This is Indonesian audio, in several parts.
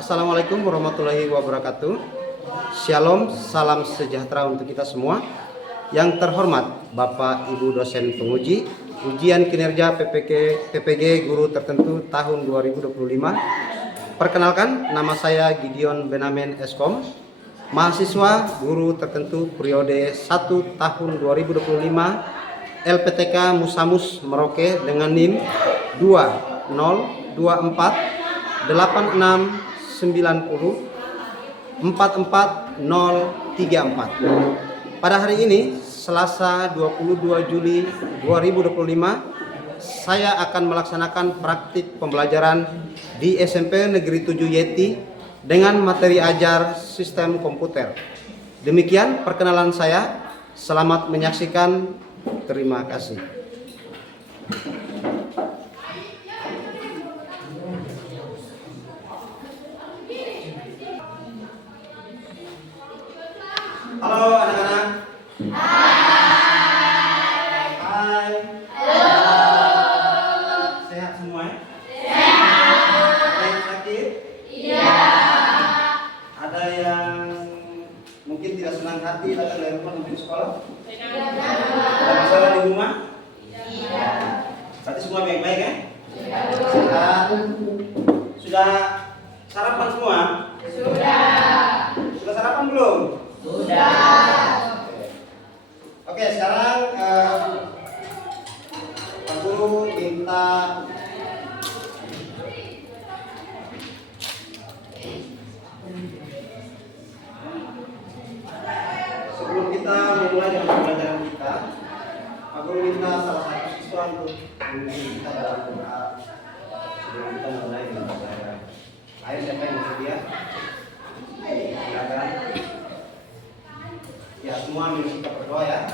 Assalamualaikum warahmatullahi wabarakatuh. Shalom, salam sejahtera untuk kita semua. Yang terhormat Bapak Ibu dosen penguji ujian kinerja PPG guru tertentu tahun 2025. Perkenalkan, nama saya Gideon Benamen Eskom, mahasiswa guru tertentu periode 1 tahun 2025 LPTK Musamus Merauke dengan NIM 2024869044034. Pada hari ini, Selasa 22 Juli 2025, saya akan melaksanakan praktik pembelajaran di SMP Negeri 7 Yeti dengan materi ajar sistem komputer. Demikian perkenalan saya. Selamat menyaksikan. Terima kasih. Halo anak-anak. Hai. Halo. Sehat semua ya? Sehat. Ada yang sakit? Iya. Ada yang mungkin tidak senang hati datang dari rumah menuju sekolah? Tidak. Ada masalah di rumah? Iya. Berarti semua baik-baik ya? Iya. Sehat. Sudah sarapan semua? Sudah. Sudah sarapan belum? Sudah. Oke, sekarang Pak Guru minta sebelum kita memulai dengan pembelajaran kita, Pak Guru minta salah satu siswa untuk memimpin kita dalam doa sebelum kita mulai dengan pembelajaran. Ayo, siapa yang bersedia? Silakan. Ya, semua kita berdoa ya.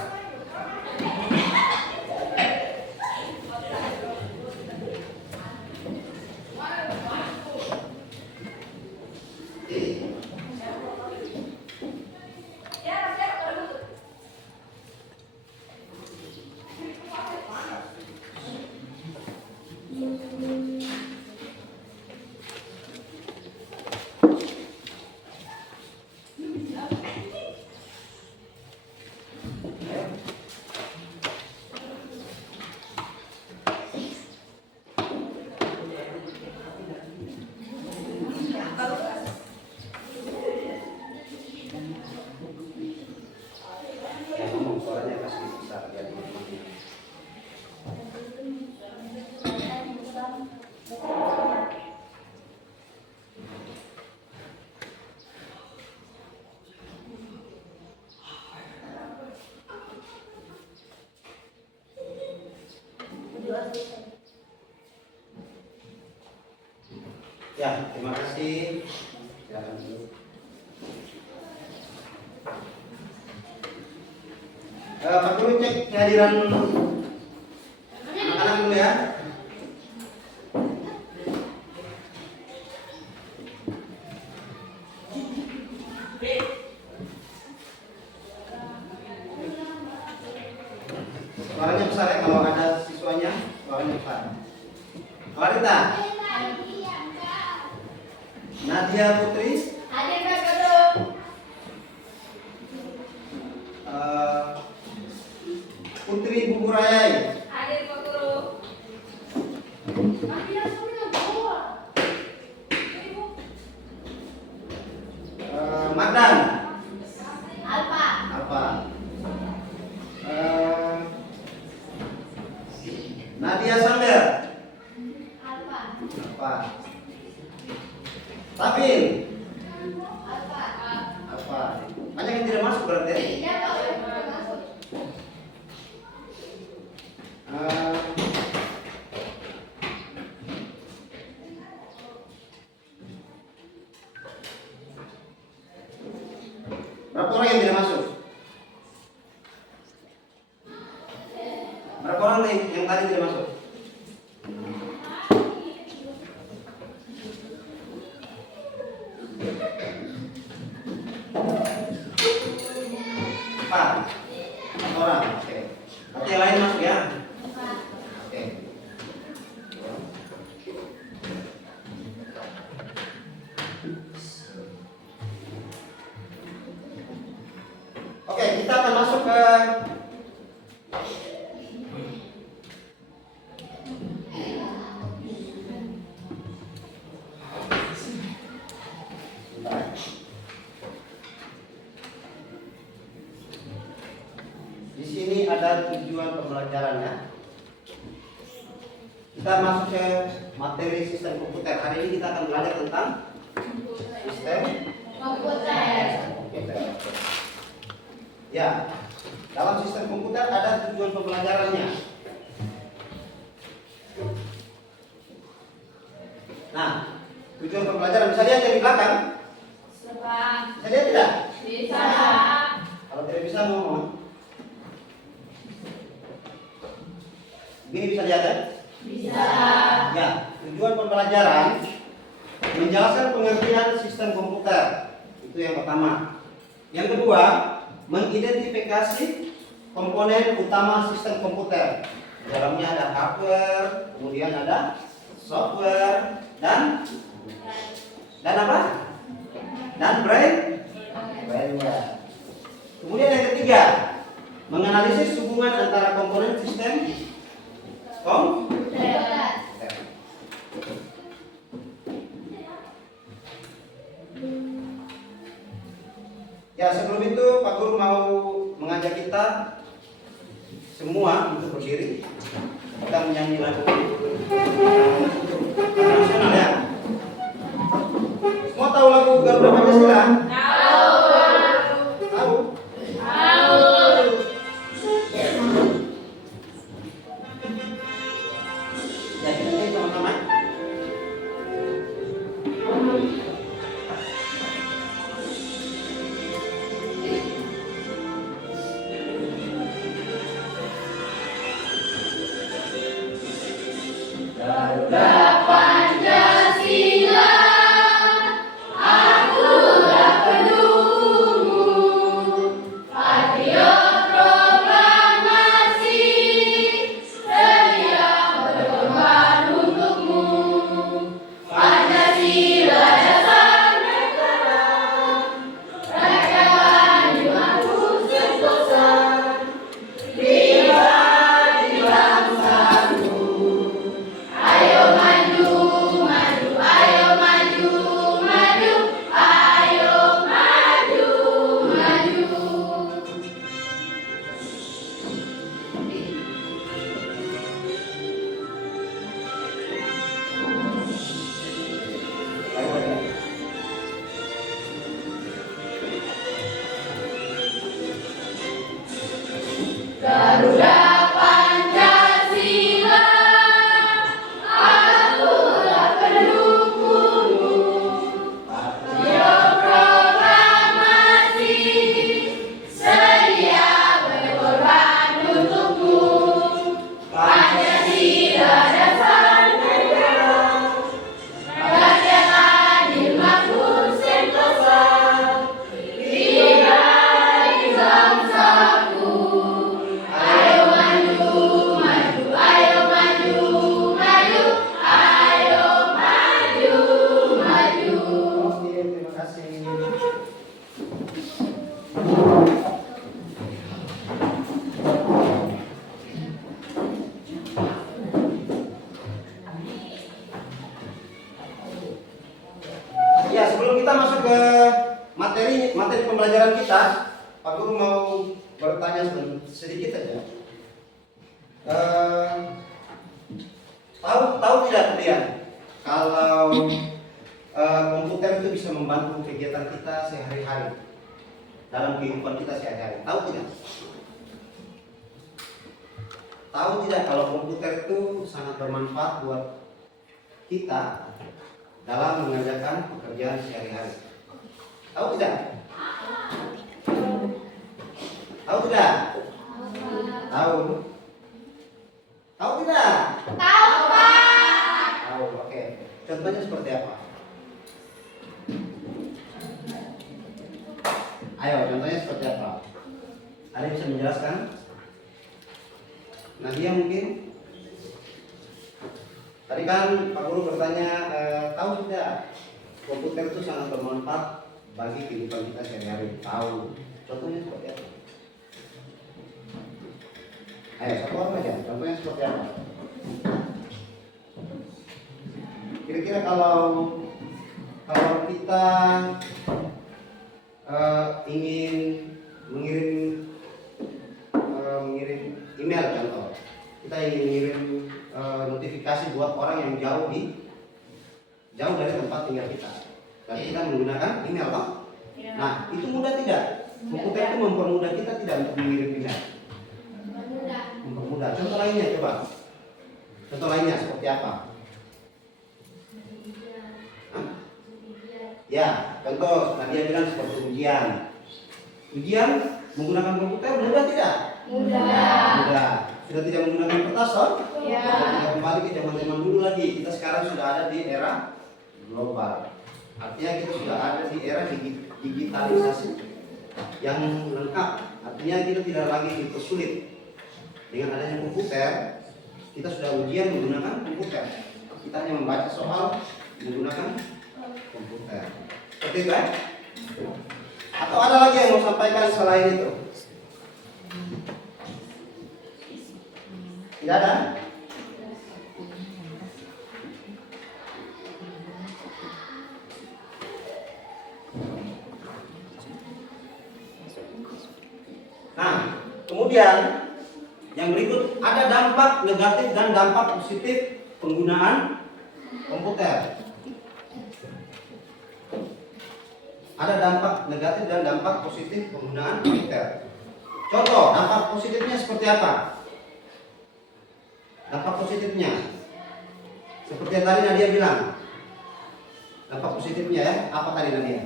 Ya, terima kasih. Pak Guru cek kehadiran anak-anak dulu ya. Suaranya besar ya, kalau ada siswanya suaranya besar. Clarita. Nadia Putri. Hadir Pak Guru. Putri Buburayai. Hadir Pak Guru. Magdan. Alfa. Alfa. Nadia Samber. Alfa. Alfa. Tafil. Alfa. Alfa. Banyak yang tidak masuk berarti ya? Iya Pak Guru, masuk. Berapa orang yang tidak masuk? Berapa orang yang tadi tidak masuk? Empat orang. Oke. Berarti yang lain masuk ya? Oke. kita akan masuk ke di sini ada tujuan pembelajarannya. Kita masuk ke materi sistem komputer. Hari ini kita akan belajar tentang sistem Komputer. komputer. Ya, dalam sistem komputer ada tujuan pembelajarannya. Nah, tujuan pembelajaran bisa lihat dari belakang? Bisa lihat tidak? Bisa. Kalau tidak bisa ngomong. Begini bisa lihat ya? Bisa. Ya, tujuan pembelajaran menjelaskan pengertian sistem komputer. Itu yang pertama. Yang kedua, mengidentifikasi komponen utama sistem komputer. Di dalamnya ada hardware, kemudian ada software dan apa? Dan brainware. Kemudian yang ketiga, menganalisis hubungan antara komponen sistem komputer. Ya, sebelum itu Pak Guru mau mengajak kita semua untuk berdiri. Kita menyanyi lagu nasional ya. Semua tahu lagu Garuda Pancasila? Tahu. Ya, kita nyanyi sama-sama. Pancasila, akulah pendukungmu. Patriot proklamasi, sedia berkorban untukmu. Pancasila dasar negara, rakyat jiwaku sentosa. Pribadi bangsaku. Ayo maju, maju, ayo maju, maju, ayo maju, maju. Garuda Pancasila, akulah pendukungmu. Patriot proklamasi, sedia berkorban untukmu. Pancasila dasar negara, rakyat adil makmur sentosa. Pribadi bangsaku. Ayo maju, maju, ayo maju, maju, ayo maju, maju. Oke, terima kasih. Ya, sebelum kita masuk ke materi pembelajaran kita, Pak Guru mau bertanya sedikit aja. Tahu tidak kalian kalau komputer itu bisa membantu kegiatan kita sehari-hari dalam kehidupan kita sehari-hari? Tahu tidak? Tahu tidak kalau komputer itu sangat bermanfaat buat kita dalam mengerjakan pekerjaan sehari-hari? Tahu tidak? Tahu tidak? Tahu? Tahu tidak? Tahu, Pak. Tahu, oke. Contohnya seperti apa? Ayo, contohnya seperti apa? Ada yang bisa menjelaskan? Nadia mungkin? Tadi kan Pak Guru bertanya, tahu tidak komputer itu sangat bermanfaat bagi kehidupan kita sehari-hari? Tahu. Contohnya seperti apa? Ayo, satu orang aja. Contohnya seperti apa? Kira-kira kalau kita ingin mengirim email contoh, kita ingin mengirim notifikasi buat orang yang jauh dari tempat tinggal kita. Berarti kita menggunakan email, Pak. Nah, itu mudah tidak? Komputer itu mempermudah kita tidak untuk mengirim email? Mempermudah. Contoh lainnya coba. Contoh lainnya seperti apa? Ya, contoh tadi dia bilang seperti ujian. Ujian menggunakan komputer mudah tidak? Mudah. Sudah tidak menggunakan kertas, toh? Ya. Tidak kembali ke zaman-zaman dulu lagi. Kita sekarang sudah ada di era global. Artinya kita sudah ada di era digitalisasi yang lengkap. Artinya kita tidak lagi dipersulit. Dengan adanya komputer, kita sudah ujian menggunakan komputer. Kita hanya membaca soal menggunakan komputer. Seperti itu, kan? Atau ada lagi yang mau sampaikan selain itu? Tidak ada? Nah, kemudian yang berikut ada dampak negatif dan dampak positif penggunaan komputer. Ada dampak negatif dan dampak positif penggunaan komputer. Contoh, dampak positifnya seperti apa? Dampak positifnya seperti yang tadi Nadia bilang. Dampak positifnya ya, apa tadi Nadia?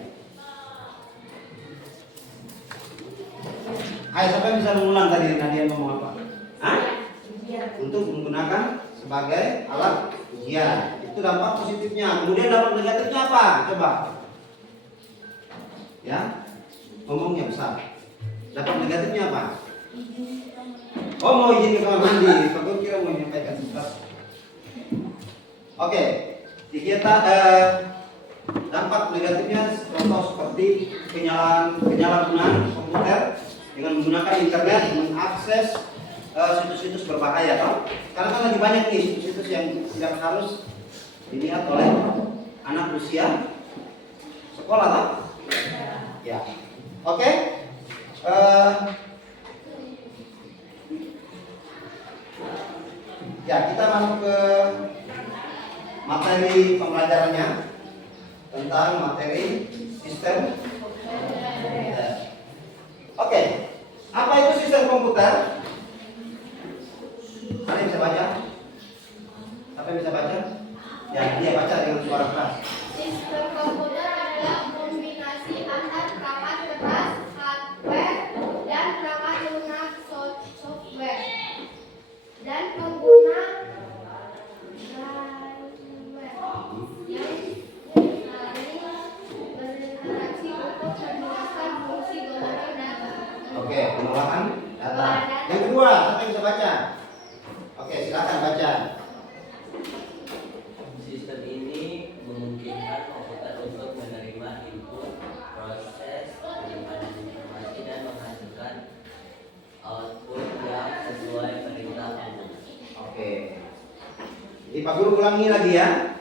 Ayo, siapa yang bisa mengulang tadi Nadia ngomong apa? Hah? Untuk menggunakan sebagai alat ujian. Itu dampak positifnya. Kemudian dampak negatifnya apa? Coba. Ya, ngomongnya besar. Dampak negatifnya apa? Oh, mau izin ke kamar mandi. Aku kira mau menyampaikan sesuatu. Oke, kita dampak negatifnya contoh seperti penyalahgunaan komputer dengan menggunakan internet mengakses situs-situs berbahaya, toh? Karena kan lagi banyak nih situs-situs yang tidak harus dilihat oleh anak usia sekolah, toh? Ya, oke. Ya, kita masuk ke materi pembelajarannya tentang materi sistem. Oke, apa itu sistem komputer? Ada yang bisa baca? Apa yang bisa baca? Ya, dia baca dengan suara keras. Sistem komputer adalah kombinasi antar perangkat keras, hardware, dan perangkat lunak software, dan pengguna hardware yang saling berinteraksi untuk menjelaskan fungsi golongan data. Oke, pengolahan data. Yang kedua, siapa yang bisa baca? Oke, silakan baca. Sistem ini memungkinkan komputer untuk menerima input, proses, penyimpanan informasi, dan menghasilkan output yang sesuai perintah pengguna. Oke. Jadi Pak Guru ulangi lagi ya.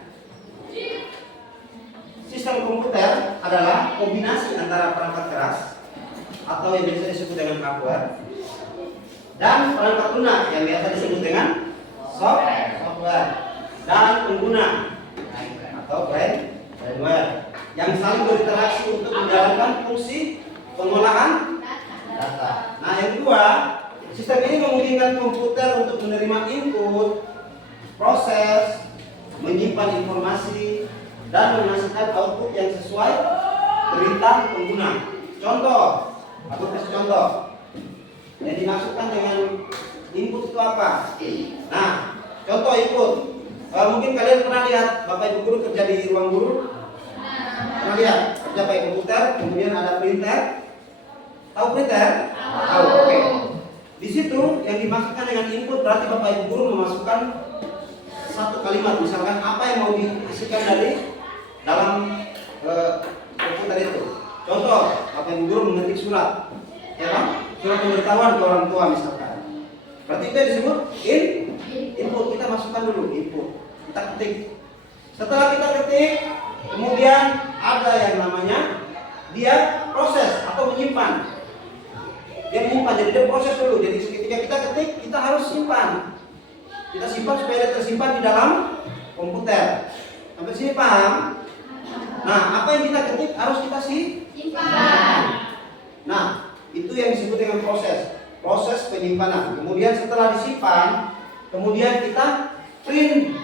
Sistem komputer adalah kombinasi antara perangkat keras atau yang biasa disebut dengan hardware dan perangkat lunak yang biasa disebut dengan software dan pengguna atau firmware yang saling berinteraksi untuk menjalankan fungsi pengolahan data. Nah, yang kedua, sistem ini memungkinkan komputer untuk menerima input, proses, menyimpan informasi, dan menghasilkan output yang sesuai perintah pengguna. Contoh, aku kasih contoh. Yang dimaksudkan dengan input itu apa? Nah, contoh input. Mungkin kalian pernah lihat Bapak Ibu guru kerja di ruang guru? Pernah lihat kerja pakai komputer, kemudian ada printer. Tahu printer? Tahu. Oke. Di situ yang dimaksudkan dengan input berarti Bapak Ibu guru memasukkan satu kalimat, misalkan apa yang mau dihasilkan dari dalam komputer itu. Contoh, Bapak Ibu guru mengetik surat, ya kan? Surat pemberitahuan ke orang tua misalkan. Berarti itu yang disebut input. Kita masukkan dulu input. Kita ketik. Setelah kita ketik, kemudian ada yang namanya dia proses atau menyimpan. Dia menyimpan, jadi dia proses dulu. Jadi ketika kita ketik, kita harus simpan. Kita simpan supaya dia tersimpan di dalam komputer. Sampai sini paham? Nah, apa yang kita ketik harus kita simpan. Nah, itu yang disebut dengan proses penyimpanan. Kemudian setelah disimpan, kemudian kita print.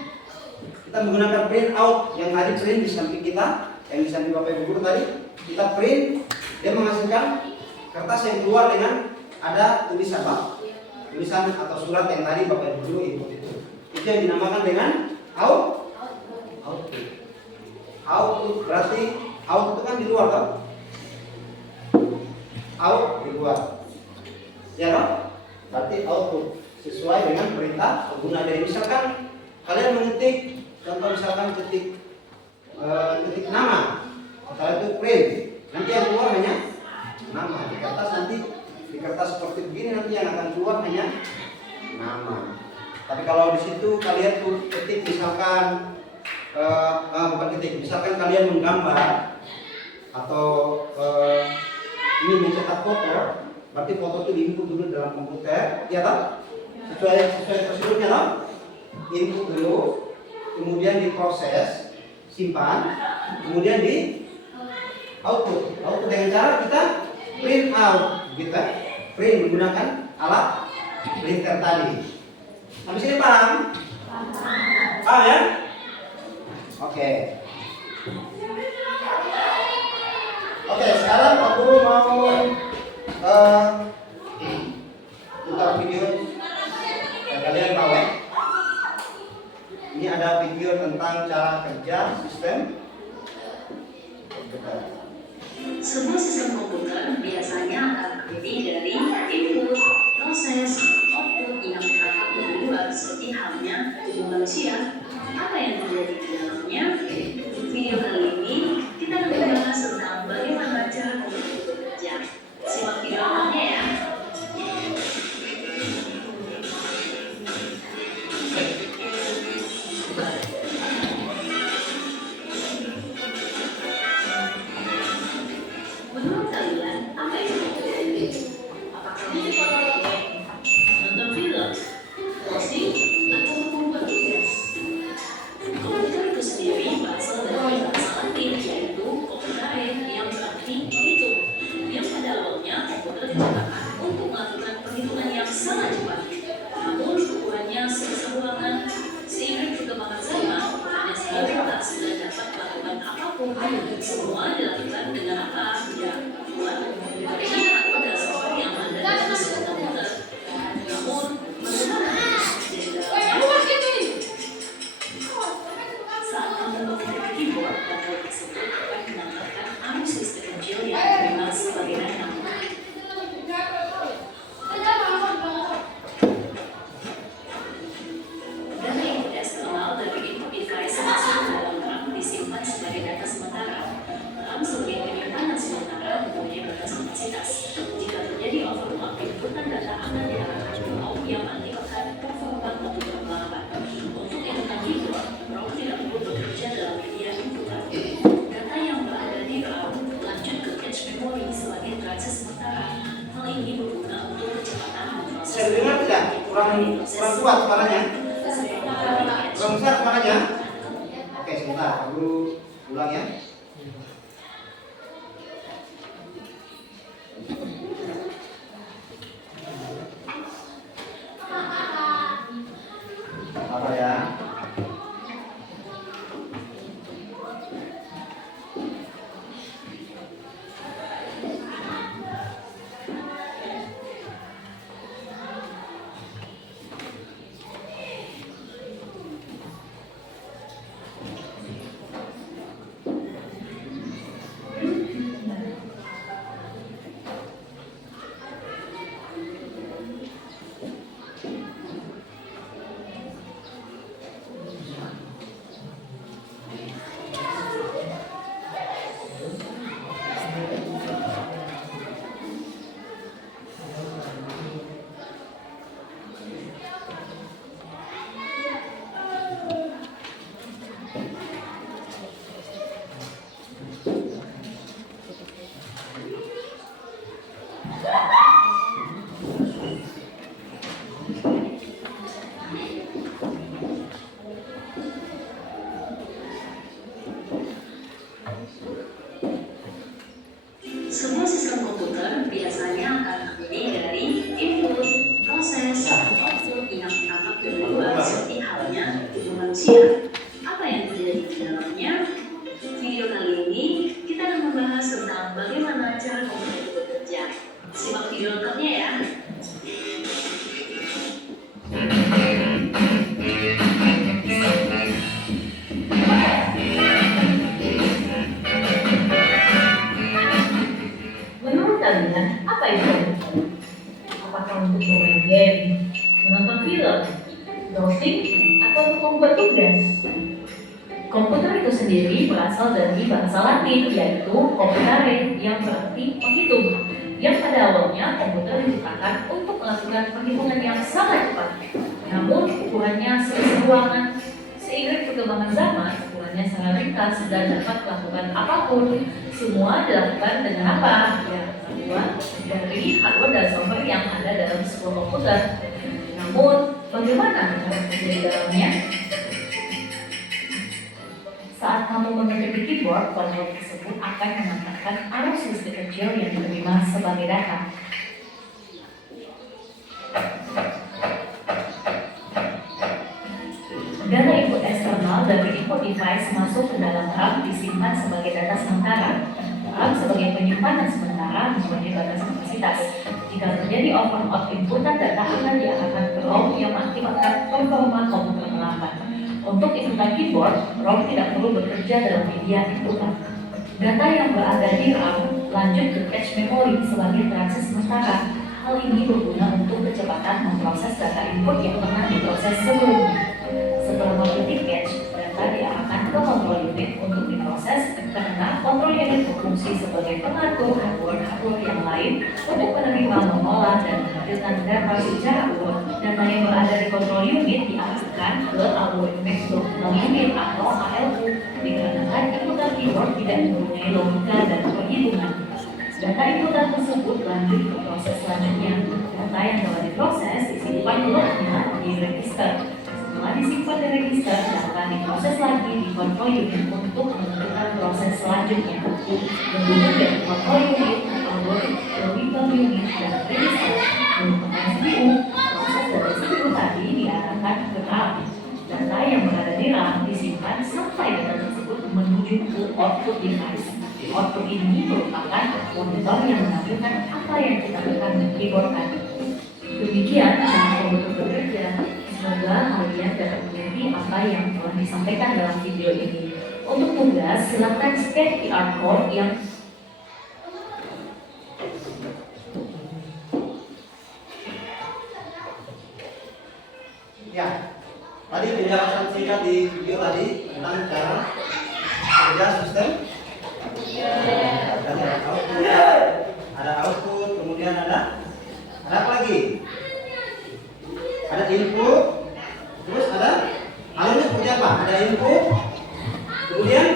Kita menggunakan print out yang tadi print di samping kita, yang di samping Bapak Ibu guru tadi. Kita print, dia menghasilkan kertas yang keluar dengan ada tulisan apa? Tulisan atau surat yang tadi Bapak Ibu guru input itu. Itu yang dinamakan dengan output. Output berarti out itu kan di luar kan? Out di luar. Ya kan? Berarti output sesuai dengan perintah pengguna. Jadi misalkan kalian mengetik, contoh misalkan ketik nama, misalnya itu print, nanti yang keluar hanya nama. Di kertas nanti di kertas seperti begini nanti yang akan keluar hanya nama. Tapi kalau di situ kalian tuh ketik misalkan bukan ketik, misalkan kalian menggambar atau ini mencetak foto, berarti foto itu diinput dulu dalam komputer, ya kan? Sesuai prosedurnya kan? Input dulu, kemudian diproses, simpan, kemudian di output. Output dengan cara kita print out, gitu. Print menggunakan alat printer tadi. Habis ini paham? Paham ya? Oke. Oke, sekarang Pak Guru mau putar video. Kalian tahu ya? Ini ada video tentang cara kerja sistem komputer. Sebuah sistem komputer biasanya akan terdiri dari input, proses, output yang terdapat dari luar seperti halnya tubuh manusia. Apa yang terjadi di dalamnya? Video kali ini kita akan membahas tentang bagaimana cara komputer bekerja. Simak videonya ya. Menurut kalian, apa itu komputer? Apakah nonton film, musik, atau membuat tugas? Komputer itu sendiri berasal dari bahasa Latin yaitu computere yang berarti menghitung. Yang pada awalnya komputer diciptakan untuk melakukan perhitungan yang sangat cepat. Namun ukurannya sebesar ruangan. Seiring perkembangan zaman, hanya sebagian sudah dapat melakukan apapun. Semua dilakukan dengan apa? Ya, buat. Bagaimana ada software yang ada dalam sebuah komputer? Namun, bagaimana di dalamnya? Saat kamu memiliki keyboard, data tersebut akan menambahkan arus listrik kecil yang dikenal sebagai dynamo. Data yang tidak eksternal dari input device masuk ke dalam RAM disimpan sebagai data sementara. RAM sebagai penyimpanan sementara mempunyai batas kapasitas. Jika terjadi overload, inputan data akan diarahkan ke ROM yang mengakibatkan performa komputer melambat. Untuk inputan keyboard, ROM tidak perlu bekerja dalam media inputan. Data yang berada di RAM lanjut ke cache memory sebagai transit sementara. Hal ini berguna untuk kecepatan memproses. Saya dengar tidak? Kurang kuat suaranya? Kurang besar suaranya? Oke, sebentar, Pak Guru ulang ya. Apa ya? Simak video lengkapnya ya. Menurut kalian, apa itu? Apakah untuk bermain game, menonton film, browsing, atau untuk membuat tugas? Komputer itu sendiri berasal dari bahasa Latin, yaitu computare, yang berarti menghitung. Yang pada awalnya komputer diciptakan untuk melakukan perhitungan yang sangat cepat. Namun ukurannya selisih ruangan. Seiring perkembangan zaman, ukurannya sangat ringkas dan dapat melakukan apapun. Semua dilakukan dengan apa? Ya, bantuan dari hardware dan software yang ada dalam sebuah komputer. Namun, bagaimana cara kerja di dalamnya? Saat kamu mengetik di keyboard, konsol tersebut akan mengantarkan arus listrik kecil yang diterima sebagai data. Data input eksternal dari input device masuk ke dalam RAM disimpan sebagai data sementara. RAM sebagai penyimpanan sementara mempunyai batas kapasitas. Jika terjadi overload, inputan data akan diarahkan ke ROM yang mengakibatkan performa komputer melambat. Untuk inputan keyboard, ROM tidak perlu bekerja dalam media inputan. Data yang berada di RAM lanjut ke cache memory sebagai transit sementara. Hal ini berguna untuk kecepatan memproses data input yang pernah diproses sebelumnya. Setelah mengikuti cache, data diarahkan ke kontrol unit untuk diproses karena kontrol unit berfungsi sebagai pengatur hardware yang lain untuk menerima, mengolah, dan menghasilkan data secara utuh. Data yang berada di kontrol unit diarahkan ke algoritma logical unit atau ALU dikarenakan inputan keyboard tidak mempunyai logika dan perhitungan. Data inputan tersebut lanjut ke proses selanjutnya. Data yang telah diproses disimpan ulang di register. Setelah disimpan di register, data diproses lagi di kontrol unit untuk menentukan proses selanjutnya. Bentuk dari kontrol unit, logical unit, dan register menggunakan CPU. Proses dari CPU tadi diarahkan ke RAM. Data yang berada di RAM disimpan sampai data tersebut menuju ke output device. Output ini merupakan monitor yang menampilkan apa yang kita tekan di keyboard tadi. Demikian cara komputer bekerja. Semoga kalian dapat mengerti apa yang telah disampaikan dalam video ini. Untuk tugas, silakan scan QR code yang Ya, tadi penjelasan singkat di video tadi tentang cara kerja sistem. Ada output, kemudian ada apa lagi? Ada input, terus ada alurnya seperti apa? Ada input, kemudian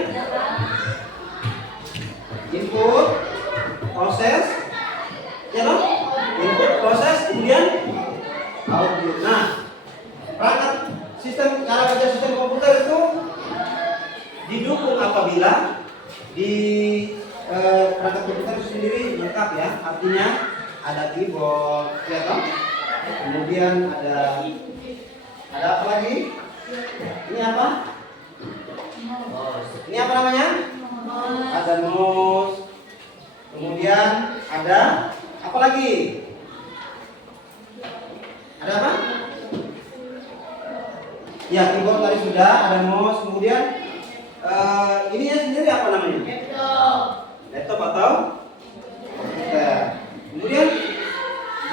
input, proses, ya dong? Input, proses, kemudian output. Nah, perangkat sistem cara kerja sistem komputer itu didukung apabila di perangkat komputer itu sendiri lengkap ya, artinya ada keyboard, ya kan? Kemudian ada apa lagi? Ini apa? Ini apa namanya? Ada mouse. Kemudian ada apa lagi? Ada apa? Ya, keyboard tadi sudah, ada mouse, kemudian ininya sendiri apa namanya? Laptop atau komputer. Kemudian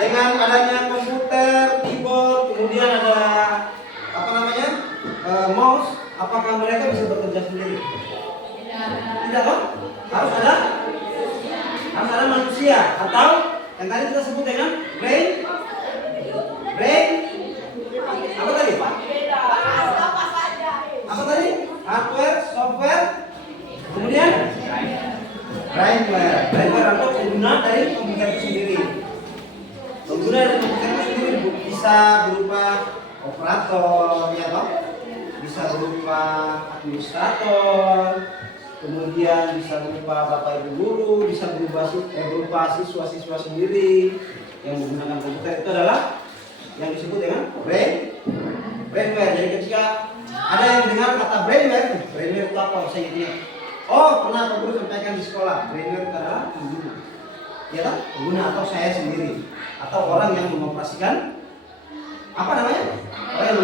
dengan adanya komputer, keyboard, kemudian ada apa namanya? Mouse, apakah mereka bisa bekerja sendiri? Tidak dong? Harus ada manusia atau yang tadi kita sebut dengan brain. Apa tadi? Apa tadi? Hardware, software, kemudian firmware. Firmware atau pengguna dari komputer itu sendiri. Pengguna dari komputer itu sendiri bisa berupa operator, ya toh? Bisa berupa administrator, kemudian bisa berupa bapak ibu guru, bisa berupa siswa-siswa sendiri yang menggunakan komputer. Itu adalah yang disebut dengan brainware. Jadi ketika ada yang dengar kata brainware itu apa? Saya ingat. Oh, pernah Pak Guru sampaikan di sekolah. Brainware itu adalah pengguna. ya kan? Pengguna atau saya sendiri atau orang yang mengoperasikan apa namanya? Orang yang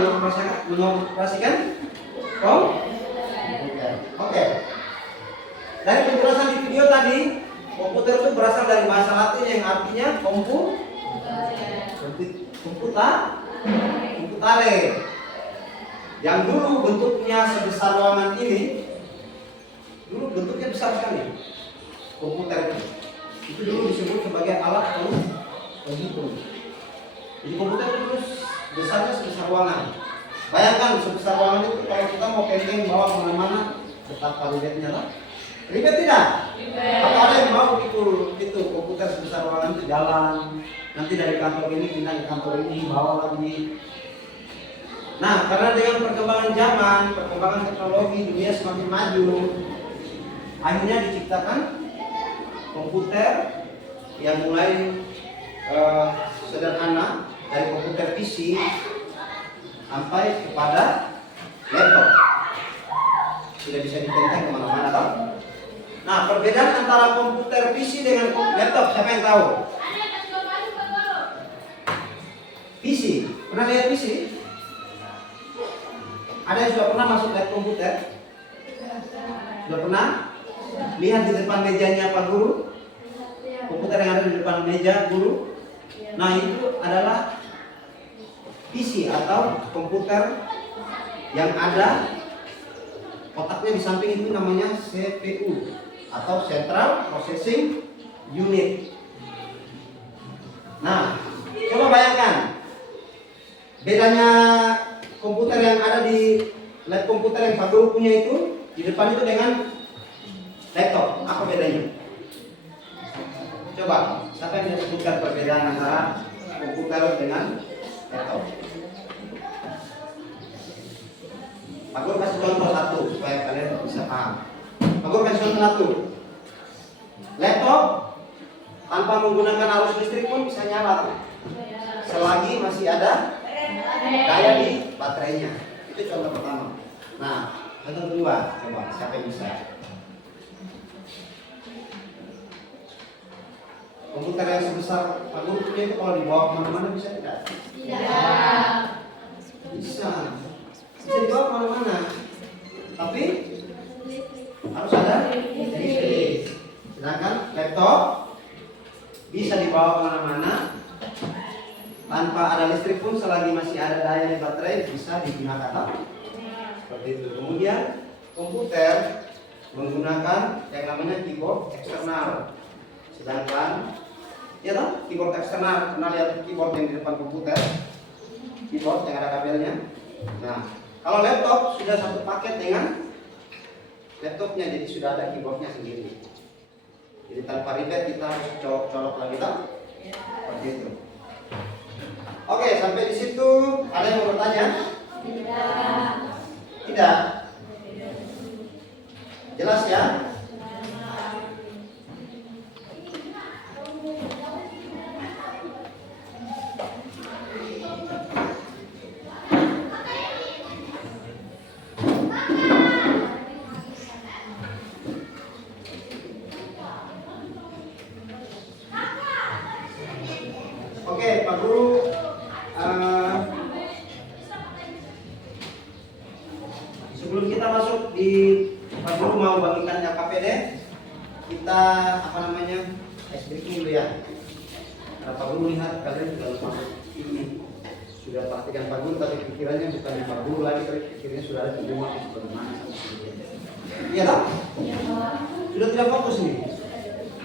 mengoperasikan komputer. Oke. Dari penjelasan di video tadi, komputer itu berasal dari bahasa Latin yang artinya computare. Yang dulu bentuknya sebesar ruangan ini, dulu bentuknya besar sekali. Komputer itu dulu disebut sebagai alat penghitung. Jadi komputer itu dulu besarnya sebesar ruangan. Bayangkan sebesar ruangan itu kalau kita mau pengen bawa kemana-mana, betapa ribetnya lah. Ribet tidak? Kalau ada yang mau itu komputer sebesar ruangan itu jalan, nanti dari kantor ini pindah ke kantor ini, bawa lagi. Nah, karena dengan perkembangan zaman, perkembangan teknologi, dunia semakin maju, akhirnya diciptakan komputer yang mulai sederhana dari komputer PC sampai kepada laptop. Sudah bisa ditenteng kemana-mana kan? Nah, perbedaan antara komputer PC dengan laptop, siapa yang tahu? PC, pernah lihat PC? Ada yang sudah pernah masuk lihat komputer? Sudah pernah lihat di depan mejanya Pak Guru? Komputer yang ada di depan meja guru? Nah, itu adalah PC atau komputer yang ada otaknya di samping, itu namanya CPU atau Central Processing Unit. Nah, coba bayangkan bedanya komputer yang ada di lab komputer yang Pak Guru punya itu di depan itu dengan laptop. Apa bedanya? Coba, siapa yang bisa sebutkan perbedaan antara komputer dengan laptop? Pak Guru kasih contoh satu supaya kalian bisa paham. Pak Guru kasih contoh satu. Laptop tanpa menggunakan arus listrik pun bisa nyala, selagi masih ada daya di baterainya. Itu contoh pertama. Nah, contoh kedua, coba siapa yang bisa? Komputer yang sebesar Pak Guru punya itu kalau dibawa kemana-mana bisa tidak? Tidak. Bisa. Bisa dibawa kemana-mana. Tapi harus ada listrik. Sedangkan laptop bisa dibawa kemana-mana tanpa ada listrik pun, selagi masih ada daya di baterai bisa digunakan. Seperti itu. Kemudian komputer menggunakan yang namanya keyboard eksternal. Sedangkan ya toh, keyboard eksternal, pernah lihat keyboard yang di depan komputer? Keyboard yang ada kabelnya. Nah, kalau laptop sudah satu paket dengan laptopnya, jadi sudah ada keyboardnya sendiri. Jadi tanpa ribet kita harus colok lagi toh. Seperti itu. Oke, sampai di situ ada yang mau bertanya? Tidak. Tidak. Jelas ya? Oke, Pak Guru, sebelum kita masuk di Pak Guru mau bagikan KPD, kita apa namanya ice breaking dulu ya. Karena Pak Guru lihat kalian sudah masuk ini, sudah praktikan Pak Guru, tapi pikirannya bukan di Pak Guru lagi, tapi pikirnya sudah ada di rumah bagaimana sama sebagainya. Iya tak? Sudah tidak fokus nih.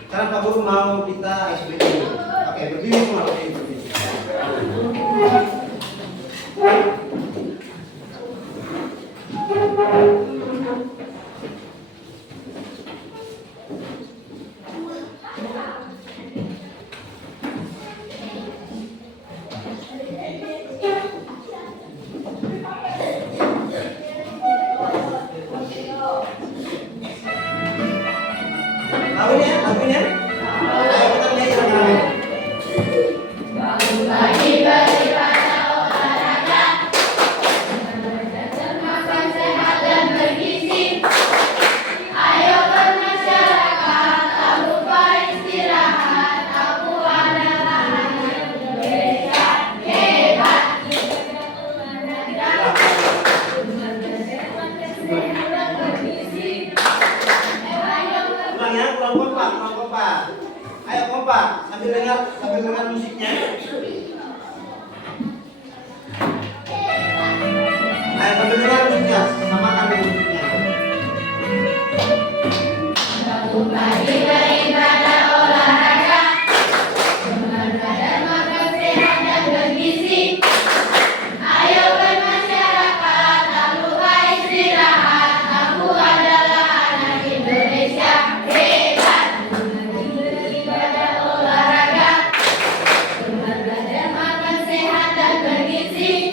Karena Pak Guru mau kita ice breaking dulu. Oke, berdiri semua, berdiri. Tahu ya, lagunya? Ayo kita nyanyi sama-sama. Ayo bermasyarakat, tak lupa istirahat. kurang kompak, kurang kompak. Ayo kompak, sambil dengar musiknya. Ayo sambil dengar musiknya, samakan dengan musiknya. Pagi beribadah olahraga, benar badan maka sehat dan bergizi. Ayo bermasyarakat, tak lupa istirahat. Aku adalah anak Indonesia hebat. Pagi beribadah olahraga, benar badan maka sehat dan bergizi.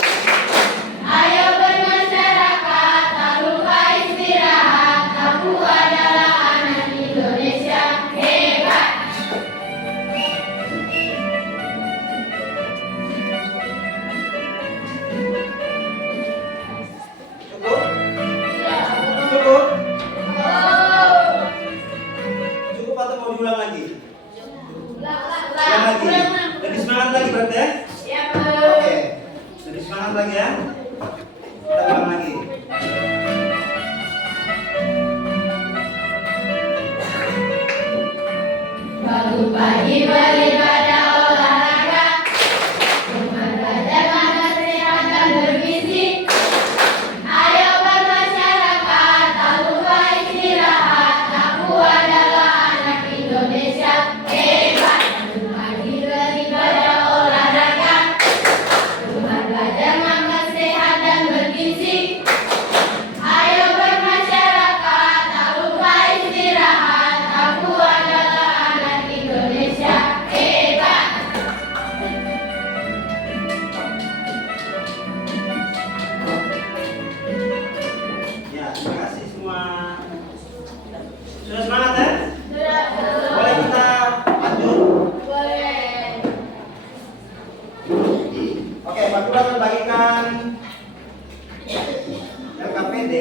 Ayo bermasyarakat, tak lupa istirahat. Aku adalah anak Indonesia hebat. Cukup? Cukup? Cukup atau mau diulang lagi? Ulang lagi. Lebih semangat lagi berarti ya? Oke. Lebih semangat lagi ya. Kita ulang lagi. Bangun pagi beribadah olahraga, benar badan maka sehat dan bergizi. Ayo bermasyarakat, tak lupa istirahat. Aku adalah anak Indonesia hebat. Bangun pagi beribadah olahraga, benar badan maka sehat dan bergizi. Ayo bermasyarakat, tak lupa istirahat. Aku adalah anak Indonesia hebat. Ya, terima kasih semua. Sudah semangat ya? Boleh kita lanjut? Boleh. Oke, Pak Guru akan bagikan LKPD.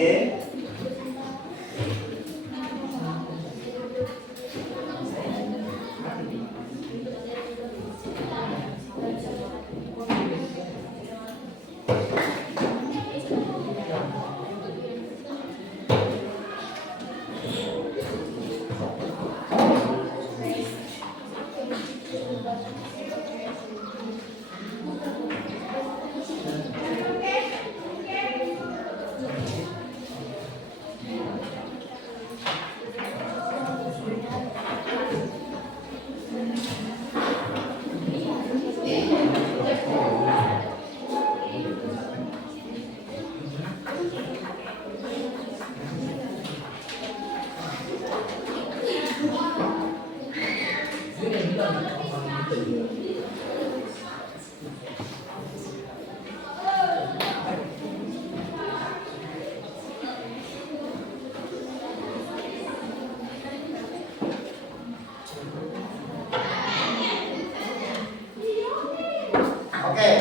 Oke,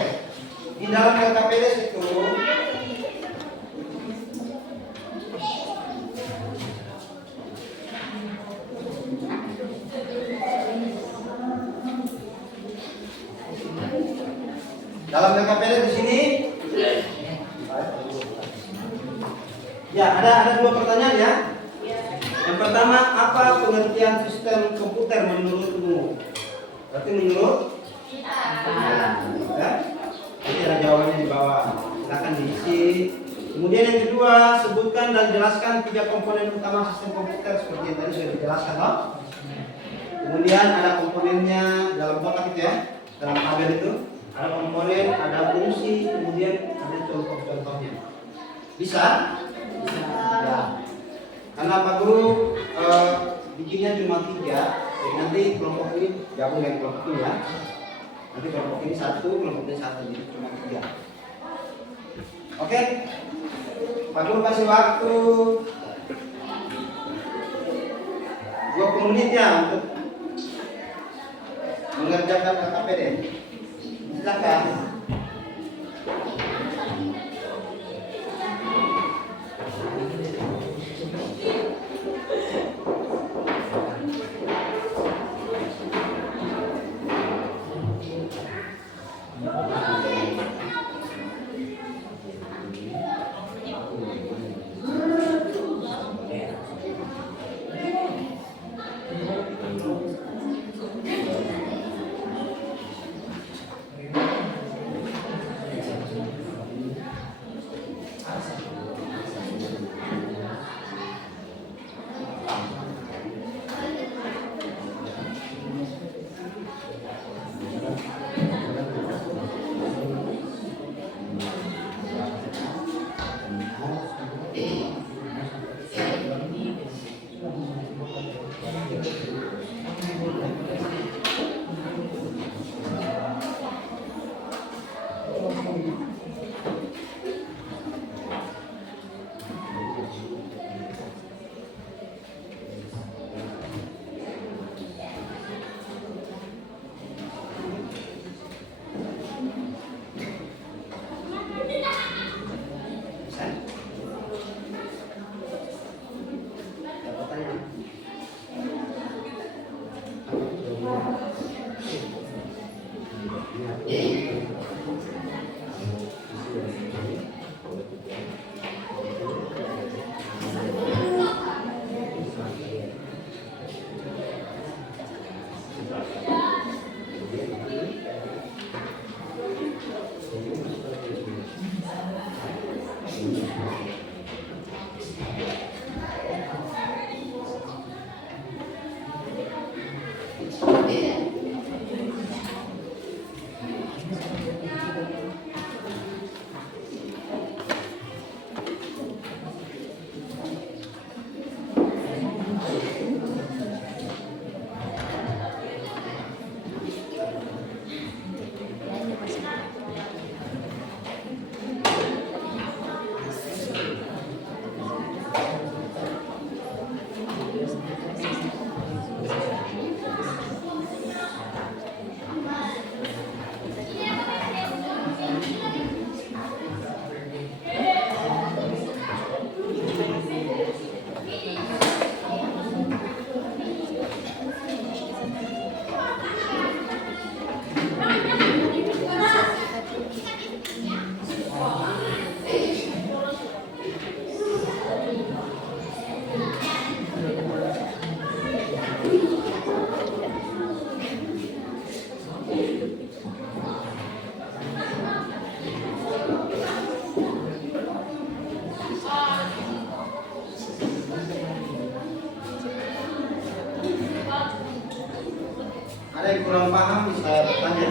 di dalam LKPD itu dalam LKPD di sini ya ada dua pertanyaan ya. Yang pertama, apa pengertian sistem komputer menurutmu? Berarti menurut ya? Jadi ada jawabannya di bawah. Silakan diisi. Kemudian yang kedua, sebutkan dan jelaskan 3 komponen utama sistem komputer seperti yang tadi sudah dijelaskan, toh? Kemudian ada komponennya dalam kotak itu ya, dalam tabel itu ada komponen, ada fungsi, kemudian ada contoh-contohnya. Bisa? Ya. Karena Pak Guru bikinnya cuma 3, jadi nanti kelompok ini gabung dengan kelompok ini ya. Nanti kelompok ini 1, kelompok ini 1, jadi cuma 3. Oke? Pak Guru kasih waktu 20 menit ya untuk mengerjakan KKPD. Silakan. Ada yang kurang paham bisa bertanya.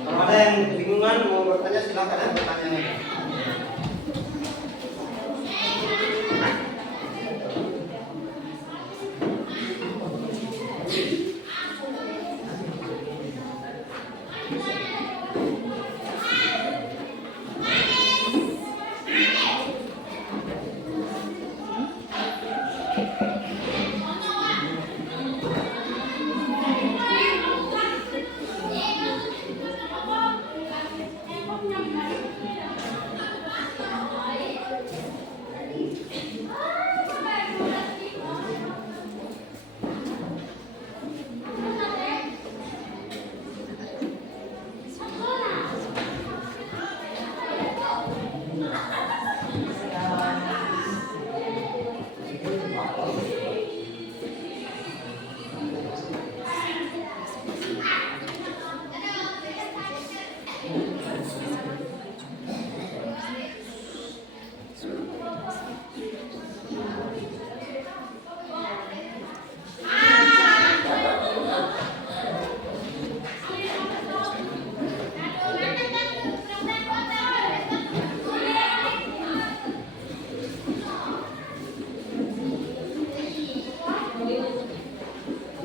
Kalau ada yang kebingungan mau bertanya silakan ya bertanya.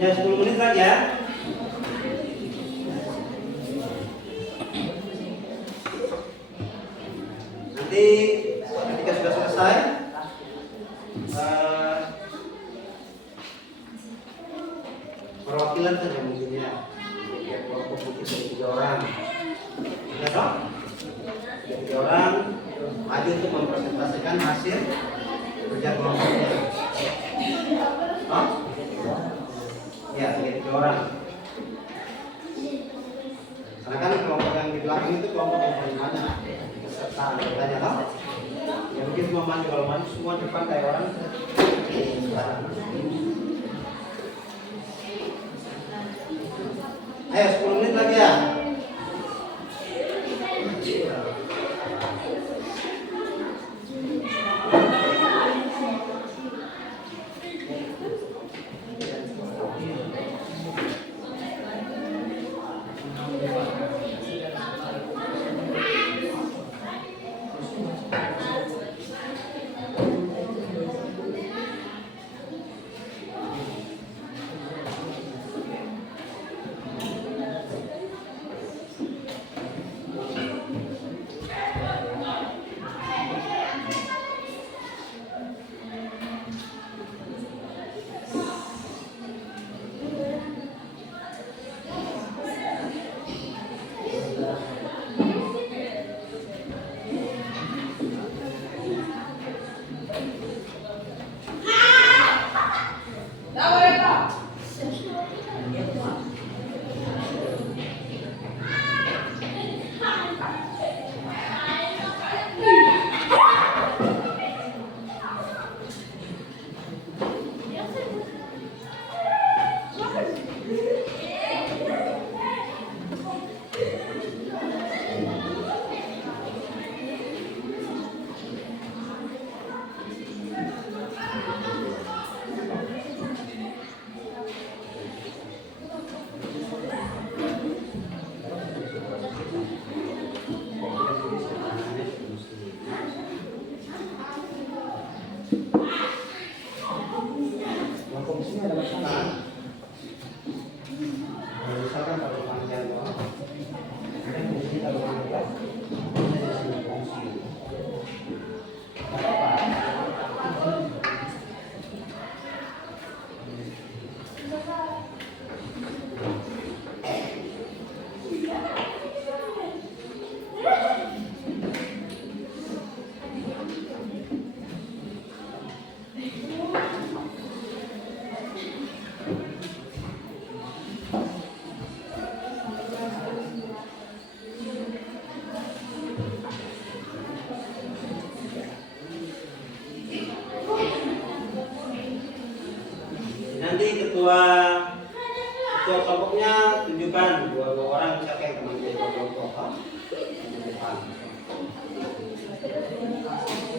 Ya 10 menit lagi ya. Nanti ketika sudah selesai, perwakilan saja mungkin ya. Ya kelompok mungkin dari 3 orang. Ya toh? 3 orang maju untuk mempresentasikan hasil kerja kelompoknya. Oh? Ya, 3 orang. Karena kan kelompok yang di belakang itu kelompok yang paling banyak peserta anggotanya toh? Ya mungkin semua maju, kalau maju semua depan kayak orang. Ayo 10 menit lagi ya. Nanti ketua kelompoknya tunjukkan 2 orang siapa yang teman dari kelompok di depan. 3 orang yang maju.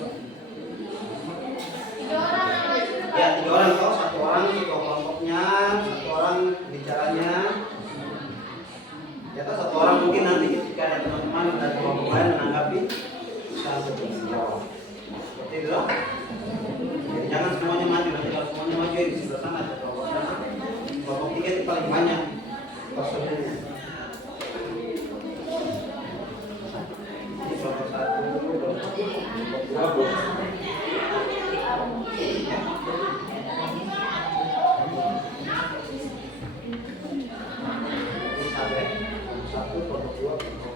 Ya 3 orang toh, 1 orang ketua kelompoknya, 1 orang bicaranya. Ya toh 1 orang mungkin nanti ketika ada teman-teman dari kelompok lain menanggapi bisa untuk menjawab. Seperti itu loh. Jadi jangan semuanya maju, nanti kalau semuanya maju di sebelah sana ada kelompok sana. Kelompok 3 itu paling banyak personilnya. Ini kelompok 1, kelompok 2, ya. Ini sampai kelompok 1, kelompok 2, kelompok.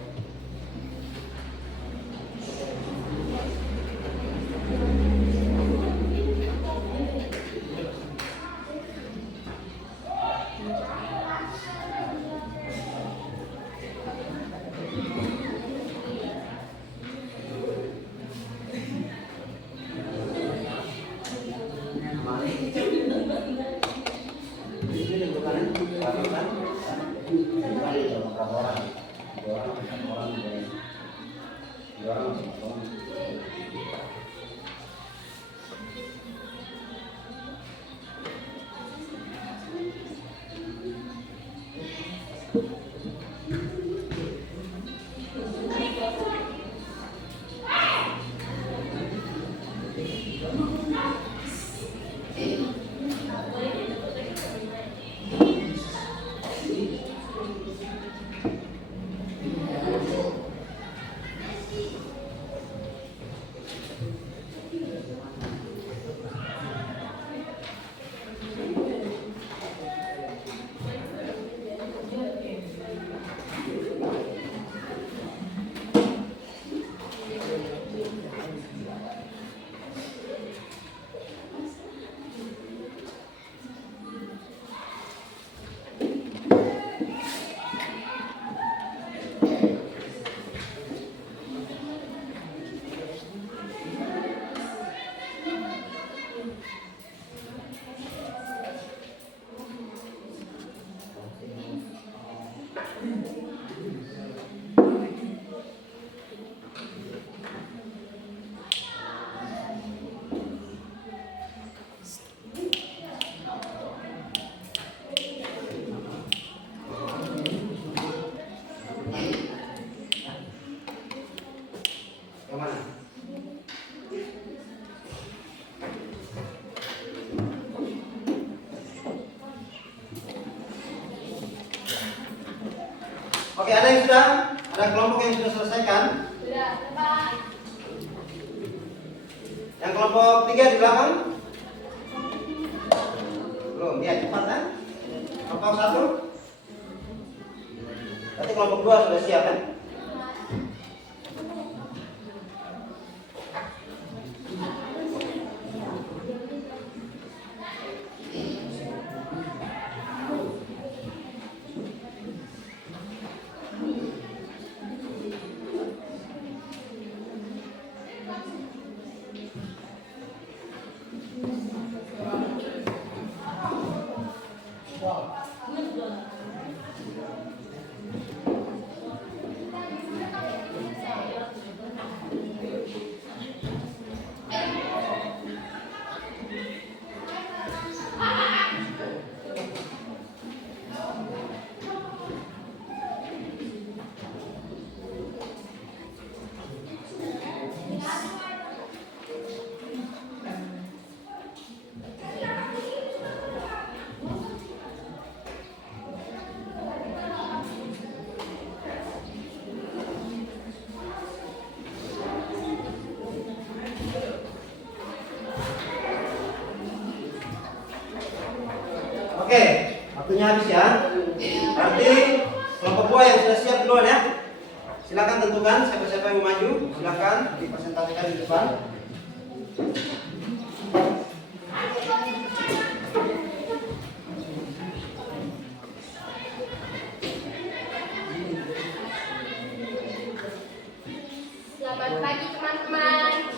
Oke, ada yang sudah? Ada kelompok yang sudah selesaikan? Sudah, Pak. Yang kelompok 3 di belakang? Belum, ya cepat kan? Kelompok 1? Berarti kelompok 2 sudah siap kan? Oke, waktunya habis ya. Berarti kelompok 2 yang sudah siap duluan ya. Silakan tentukan siapa-siapa yang mau maju. Silakan dipresentasikan di depan. Selamat pagi teman-teman.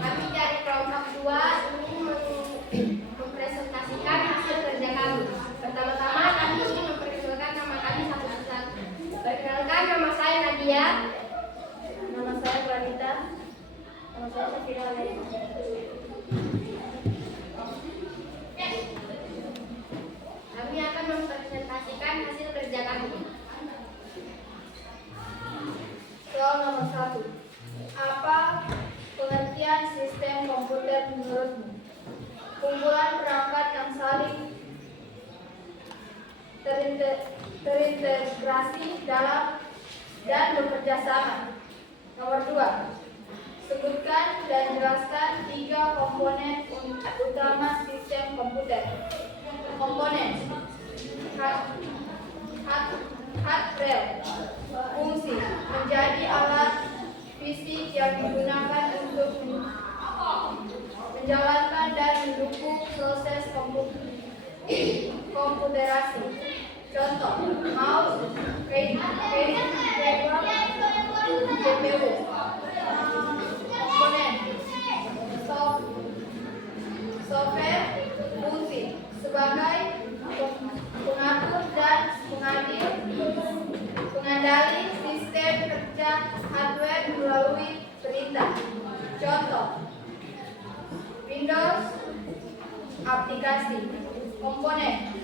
Kami dari kelompok 2 ingin mempresentasikan hasil kerja kami. Pertama-tama kami ingin memperkenalkan nama kami satu-satu. Perkenalkan, nama saya Nadia. Nama saya Pranita. Nama saya Safira Lena. Kami akan mempresentasikan hasil kerja kami. Soal nomor 1. Apa pengertian sistem komputer menurutmu? Kumpulan perangkat yang saling terintegrasi dalam dan bekerja sama. Nomor 2. Sebutkan dan jelaskan 3 komponen utama sistem komputer. Komponen hardware, fungsi, menjadi alat fisik yang digunakan untuk menjalankan dan mendukung proses komputerasi. Contoh, mouse, keyboard, CPU. Komponen software, fungsi, sebagai pengatur dan pengendali sistem kerja hardware melalui perintah. Contoh, Windows, aplikasi. Komponen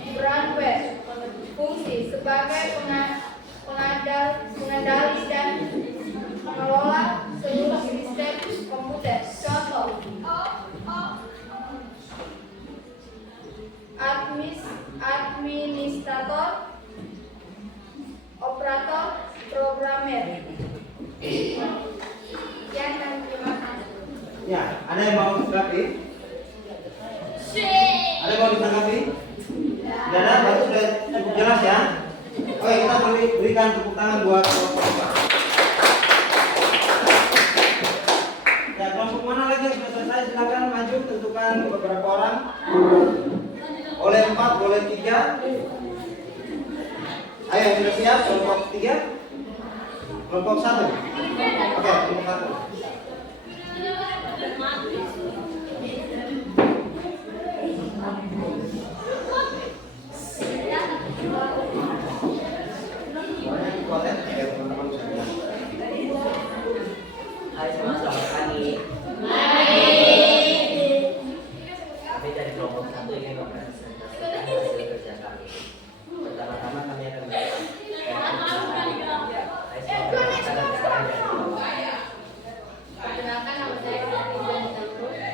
firmware, fungsi sebagai pengendali dan mengelola seluruh sistem komputer. Contoh, administrator, operator, programmer. Sekian dan terima kasih. Ya, ada yang mau ditanggapi? Ada yang mau ditanggapi? Tidak ada, berarti sudah cukup jelas ya. Oke, kita berikan tepuk tangan buat kelompok 2. Ya, kelompok mana lagi yang sudah selesai? Silakan maju, tentukan beberapa orang. Boleh 4, boleh 3. Ayo, yang sudah siap, kelompok 3. Kelompok 1. Oke, kelompok 1. Hai semua, selamat pagi. Kami dari kelompok 1 ingin mempresentasikan hasil kerja kami. Pertama-tama kami akan melakukan Hai semua, perkenalkan nama saya dari kelompok. Perkenalkan, nama saya Pranita.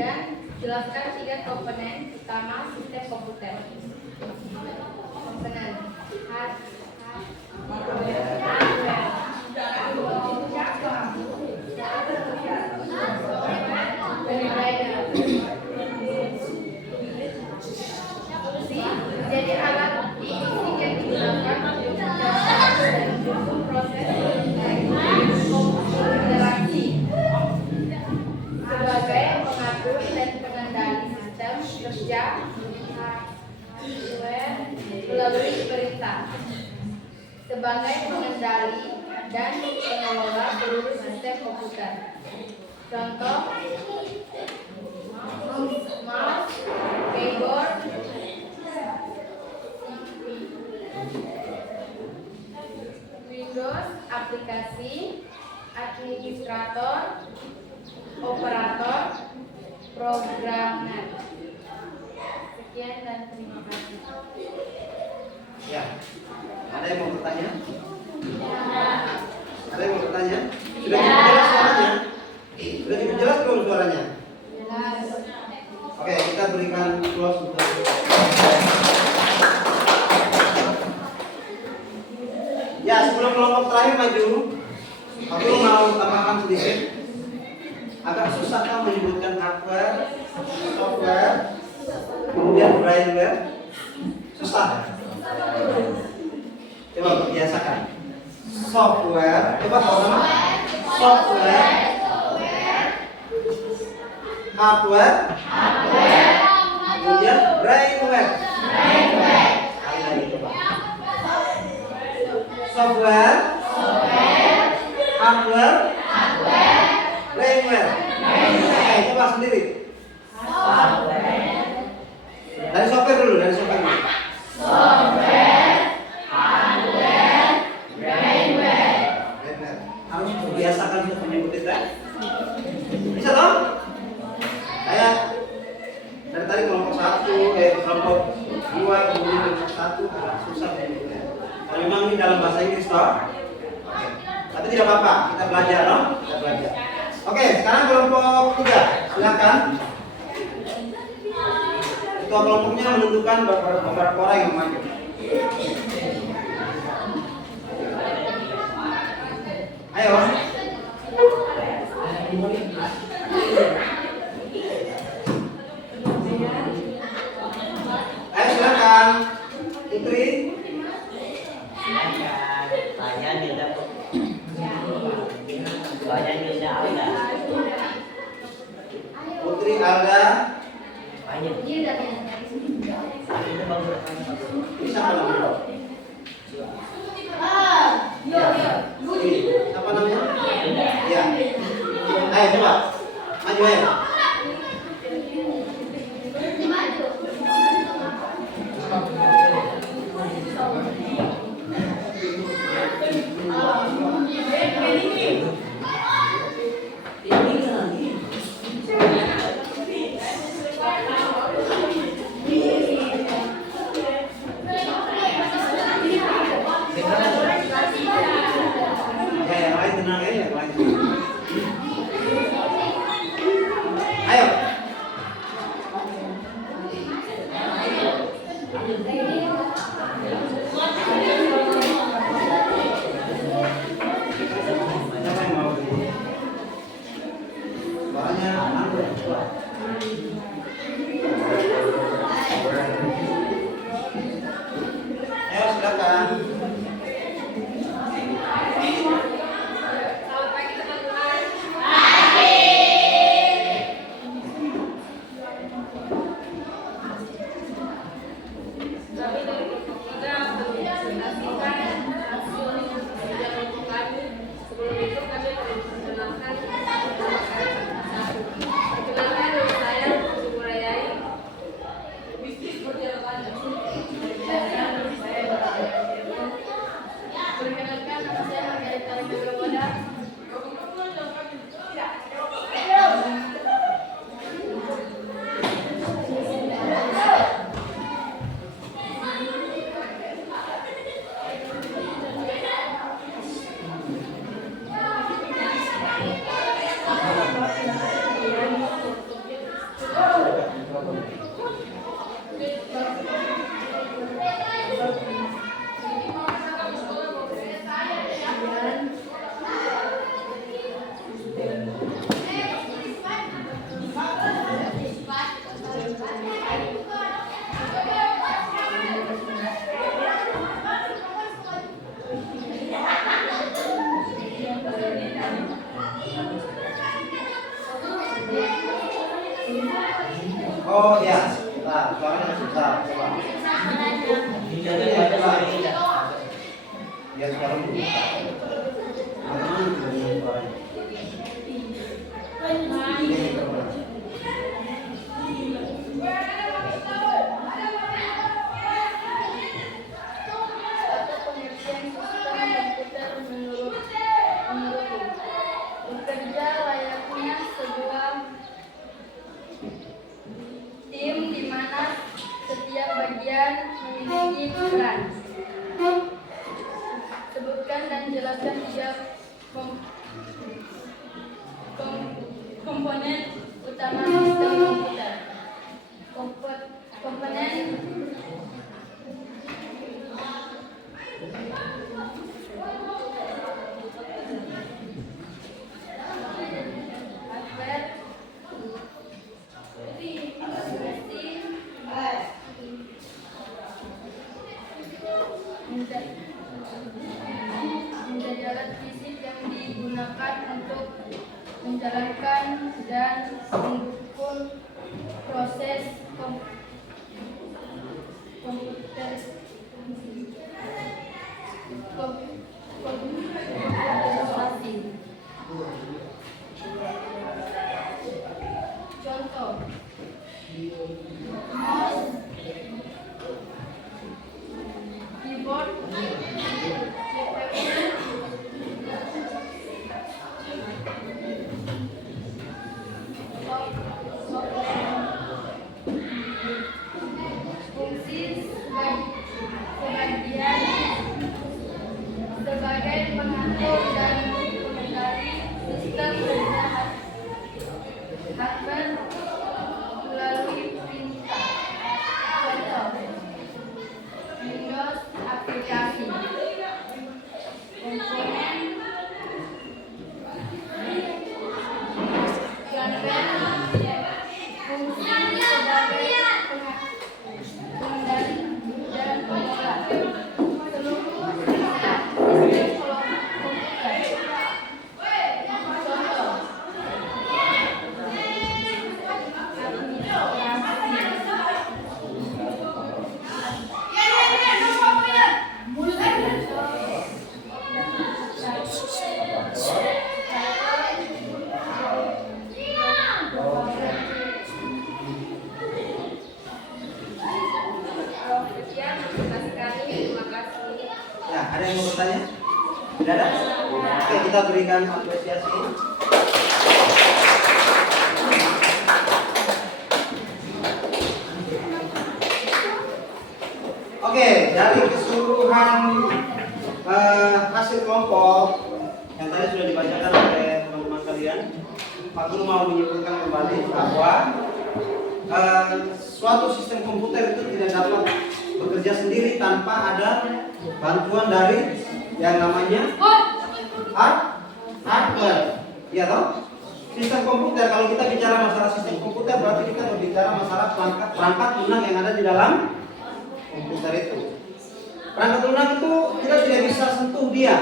Dan jelaskan 3 komponen utama sistem komputer. Komponen jadi alat fisik yang digunakan untuk mendukung proses interaksi sebagai pengatur dan pengendali sistem kerja hardware melalui perintah, sebagai pengendali dan pengelola seluruh sistem komputer. Contoh: mouse, keyboard, Windows, aplikasi, administrator, operator, programmer. Sekian dan terima kasih. Ya. Ada yang mau bertanya? Ada yang mau bertanya? Sudah cukup jelas suaranya? Sudah cukup jelas belum suaranya? Oke, kita berikan close untuk ya, sebelum kelompok terakhir maju, aku mau tambahkan sedikit. Agak susah kan menyebutkan hardware, software, kemudian brainware. Susah. Coba biasakan. Software, coba sama. Software, hardware, kemudian brainware. Sekali lagi coba. Software, hardware, brainware. Oke, coba sendiri. Dari software dulu, dari software dulu. Harus biasakan untuk menyebut itu. Bisa toh? Kayak dari tadi kelompok 1, kelompok 2, kemudian kelompok 1 agak susah menyebutnya. Kalau memang ini dalam bahasa Inggris toh. Oke. Tapi tidak apa-apa, kita belajar toh. Kita belajar. Oke, sekarang kelompok 3. Silakan. Ketua kelompoknya menentukan beberapa orang yang maju. Ayo. Ayo silakan. Putri. Silakan. Saya Nilda. Saya Nilda Alda. Putri Alda. Banyak. Itu bagus. Ini siapa namanya? Ini siapa namanya? Ya. Ayo coba. Maju ayo. Ya, yang lain tenang ya, yang lain. Ayo. Siapa yang mau beli? Suaranya anggur. Ayo silakan. Selamat pagi teman-teman. Kami dari kelompok 3 mempresentasikan hasil kerja kelompok kami. Sebelum itu kami akan memperkenalkan kelompok kami satu-satu. Perkenalkan Oh ya, nah, suaranya susah. Coba. Tidak ada suara tidak. Ya sekarang dulu. Satu pengertian sistem komputer menurut bekerja layaknya sebuah tim di mana setiap bagian memiliki peran. Sebutkan dan jelaskan tiga komponen utama sistem komputer. Komponen hardware, menjadi alat fisik yang digunakan untuk menjalankan dan mendukung proses komputerisasi. Contoh, mouse, keyboard, fungsi sebagai pengatur dan pengendali sistem kerja hardware melalui perintah. Contoh, Windows aplikasi. Komponen firmware, fungsi sebagai pengendali dan pengolah seluruh sistem komputer. Contoh, Ya, ada yang mau bertanya? Tidak ada? Oke, kita berikan apresiasi. Oke, dari keseluruhan hasil kelompok yang tadi sudah dibacakan oleh teman-teman kalian, Pak Guru mau menyimpulkan kembali bahwa suatu sistem komputer itu tidak dapat bekerja sendiri tanpa ada bantuan dari yang namanya hardware. Ya toh? Sistem komputer, kalau kita bicara masalah sistem komputer berarti kita berbicara masalah perangkat lunak yang ada di dalam komputer itu. Perangkat lunak itu kita tidak bisa sentuh dia.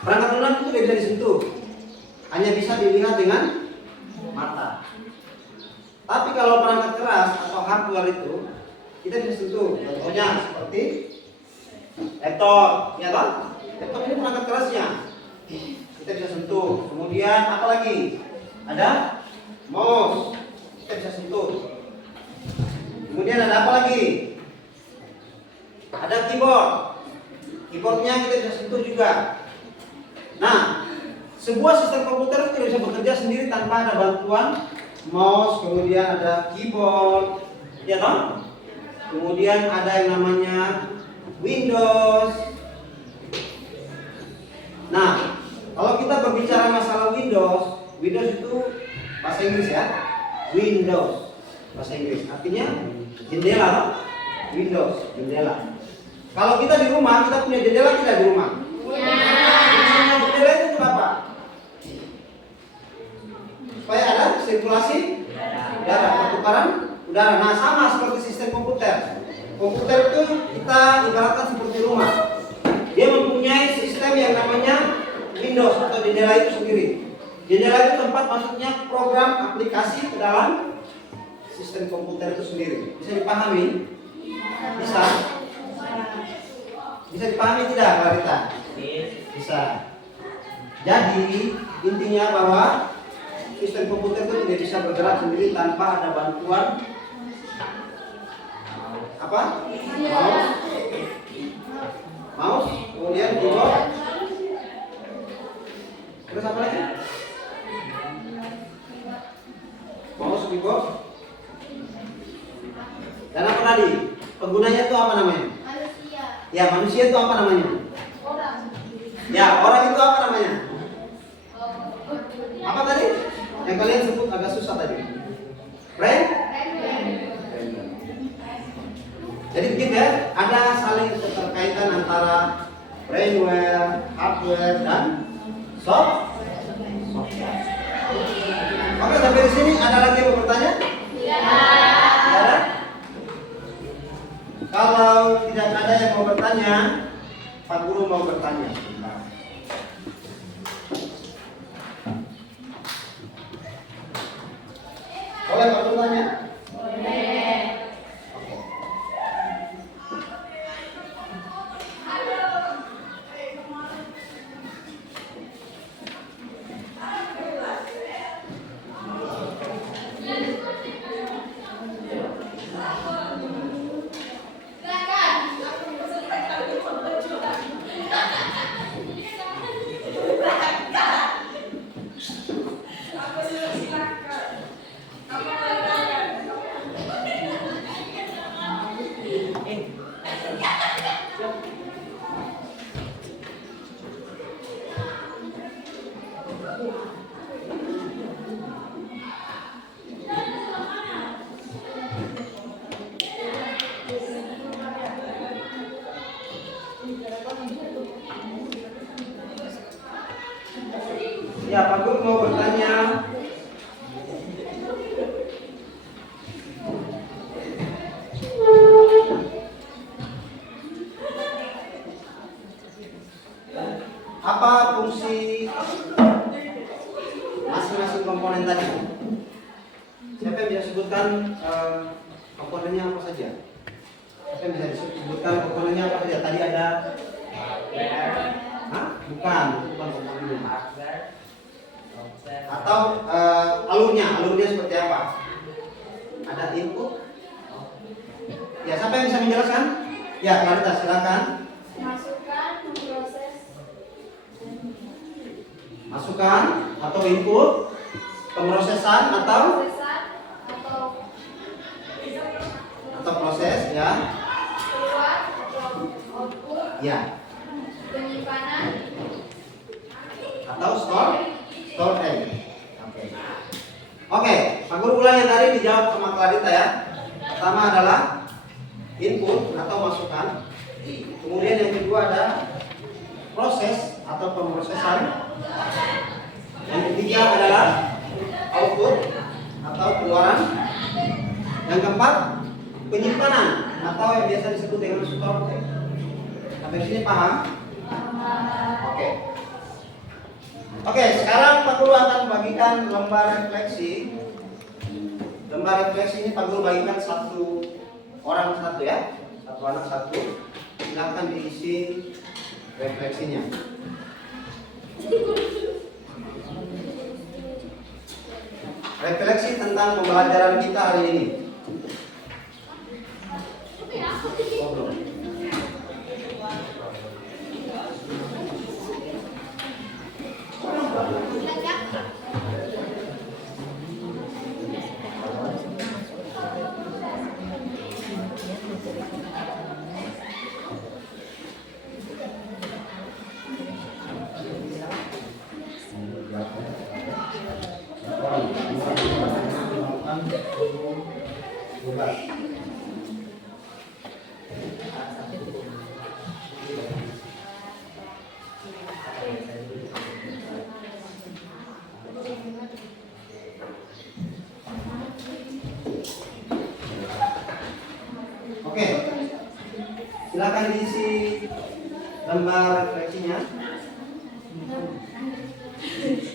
Perangkat lunak itu tidak bisa disentuh, hanya bisa dilihat dengan mata. Tapi kalau perangkat keras atau hardware itu kita bisa sentuh. Contohnya seperti laptop, ya toh? Laptop ini perangkat kerasnya kita bisa sentuh. Kemudian apa lagi? Ada mouse, kita bisa sentuh. Kemudian ada apa lagi? Ada keyboard. Keyboardnya kita bisa sentuh juga. Nah, sebuah sistem komputer itu tidak bisa bekerja sendiri tanpa ada bantuan mouse, kemudian ada keyboard, ya toh? Kemudian ada yang namanya Windows. Nah, kalau kita berbicara masalah Windows itu bahasa Inggris ya. Windows bahasa Inggris artinya jendela toh? Windows, jendela. Kalau kita di rumah, kita punya jendela tidak di rumah? Jendela itu untuk apa? Supaya ada sirkulasi udara, pertukaran udara. Nah, sama seperti sistem komputer. Komputer itu kita ibaratkan seperti rumah. Dia mempunyai sistem yang namanya Windows atau jendela itu sendiri. Jendela itu tempat masuknya program aplikasi ke dalam sistem komputer itu sendiri. Bisa dipahami? Bisa? Bisa dipahami tidak, Clarita? Bisa. Jadi intinya bahwa sistem komputer itu tidak bisa bergerak sendiri tanpa ada bantuan apa? Mouse, kemudian keyboard. Terus apa lagi? Mouse, keyboard. Dan apa tadi? Penggunanya itu apa namanya? Manusia. Ya, manusia itu apa namanya? Orang. Ya, orang itu apa namanya? Oh, Apa tadi? Yang kalian sebut agak susah tadi. Brain? Jadi begitu ya, ada saling keterkaitan antara brainware, hardware, dan software. Oke, sampai di sini ada lagi yang mau bertanya? Ya. Kalau tidak ada yang mau bertanya, Pak Guru mau bertanya. Boleh Pak Guru tanya? Ya, Pak Guru mau bertanya. Apa fungsi masing-masing komponen tadi? Siapa yang bisa sebutkan komponennya apa saja? Siapa yang bisa disebutkan komponennya apa saja? Tadi ada Hah? Bukan komponennya. Atau alurnya seperti apa? Ada input? Ya, siapa yang bisa menjelaskan? Ya, Clarita, silakan. Masukkan, memproses. Masukan atau input, pemrosesan atau Prosesan atau proses, ya. keluar atau output. Ya. Penyimpanan. Atau storage. Oke, Pak Guru ulang yang tadi dijawab sama Clarita ya. Pertama adalah input atau masukan. Kemudian yang kedua ada proses atau pemrosesan. Yang ketiga adalah output atau keluaran. Yang keempat penyimpanan atau yang biasa disebut dengan storage. Sampai sini paham? Oke. Oke, sekarang Pak Guru akan membagikan lembar refleksi. Lembar refleksi ini Pak Guru bagikan satu orang satu ya, satu anak satu. Silakan diisi refleksinya. Refleksi tentang pembelajaran kita hari ini. Oh, belum. Oke, silakan diisi lembar refleksinya.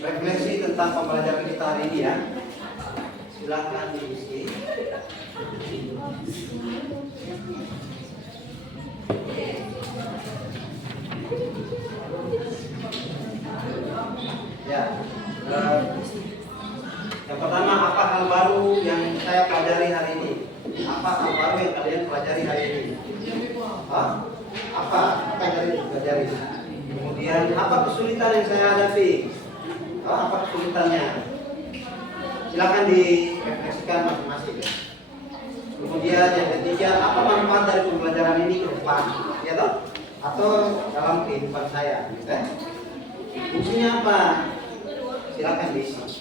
Refleksi tentang tentang pembelajaran kita hari ini ya. Silahkan diisi. Ya, yang pertama, apa hal baru yang saya pelajari hari ini? Apa hal baru yang kalian pelajari hari ini? Hah? Apa yang kalian pelajari? Kemudian, apa kesulitan yang saya hadapi? Apa kesulitannya? Silakan direfleksikan masing-masing. Kemudian yang ketiga, apa manfaat dari pembelajaran ini ke depan? Ya toh? Atau dalam kehidupan saya? Fungsinya apa? Silakan diisi.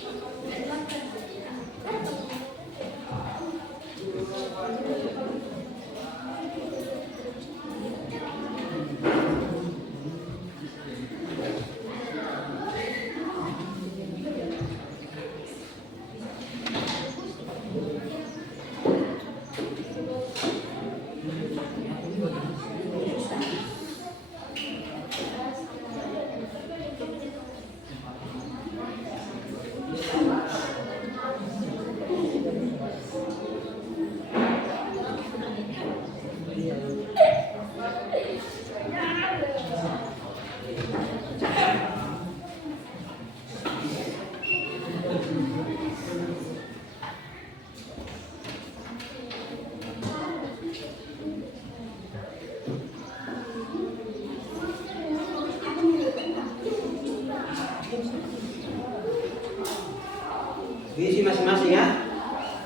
Diisi masing-masing ya.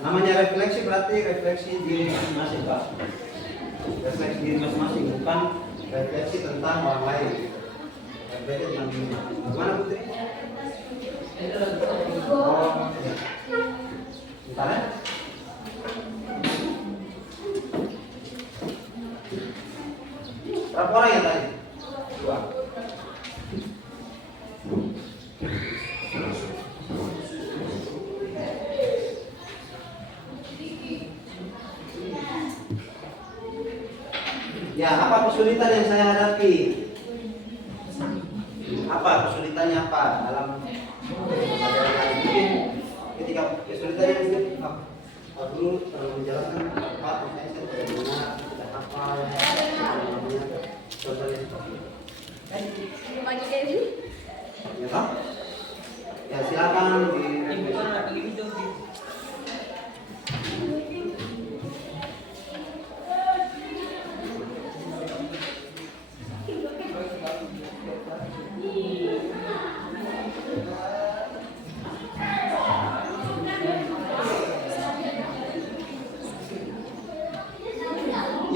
Namanya refleksi berarti refleksi diri masing-masing, Pak. Refleksi diri masing-masing, bukan refleksi tentang orang lain. Refleksi tentang diri. Gimana Putri? Oh, bentar ya. Berapa orang yang tadi? 2. Ya, apa kesulitan yang saya hadapi? Apa kesulitannya apa dalam pembelajaran hari ini? Ketika kesulitan yang dulu menjalankan apa? Misalnya saya tidak dengar, tidak hafal, contohnya seperti itu. Ya toh? Ya silakan di.